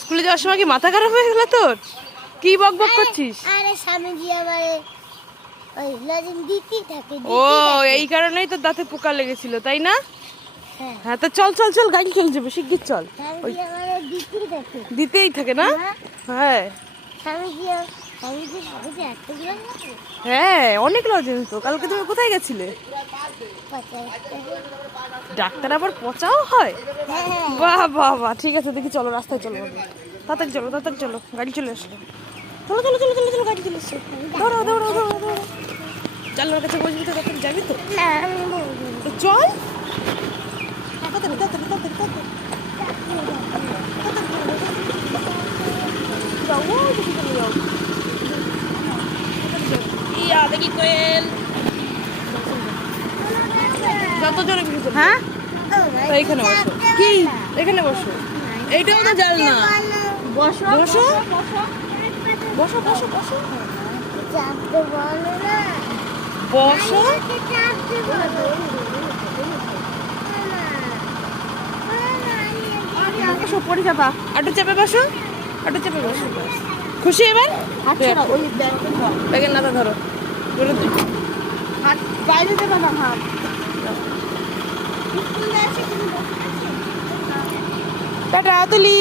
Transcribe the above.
স্কুলে যাওয়ার সময় কি মাথা খারাপ হয়ে গেল তোর? কি বক বক করছিস? আরে স্বামীজি আমারে ওই লজেন দিতেই থাকে। ও এই কারণেই তো দাঁতে পোকা লেগেছিল তাই না? হ্যাঁ হ্যাঁ তো চল চল চল, গাড়ি চলে যাবে, শিগগির চল। স্বামীজি আমারে দিতেই থাকে। দিতেই থাকে না? হ্যাঁ স্বামীজি স্বামীজি এতগুলো লাগে? হ্যাঁ অনেক লজেন্স তো। কালকে তুমি কোথায় গেছিলে? ডাক্তার আবার পচাও হয়? হ্যাঁ বাহ বাহ বাহ, ঠিক আছে দেখি চলো, রাস্তায় চলো, তাড়াতাড়ি চলো, তাড়াতাড়ি চলো, গাড়ি চলে আসলো। চলো চলো চলো চলো চলো, গাড়ি চলে এসছে। ধরো ধরো ধরো ধরো, চালার কাছে বসবি তো, তাড়াতাড়ি যাবি তো? না আমি বলবো তো চল তাড়াতাড়ি তাড়াতাড়ি তাড়াতাড়ি তাড়াতাড়ি। যাও, ওই দিকে চলে যাও। ইয়া দেখি কোয়েল যত জোরে ভিজে। হ্যাঁ এইখানে বসো। কি এখানে বসো? এইটাও তো জাল না। বসো বসো বসো বসো বসো চাপতে বলো না। বসো। চাপতে বলো। বসো, পড়ে যাবা। আটো চেপে বসো, আটো চেপে বসো। খুশি এবার? আচ্ছা ওই ব্যাগের নাতা ধরো, ধরে দিই। হাত বাইরে দেবে না হাত। টাটা তুলি।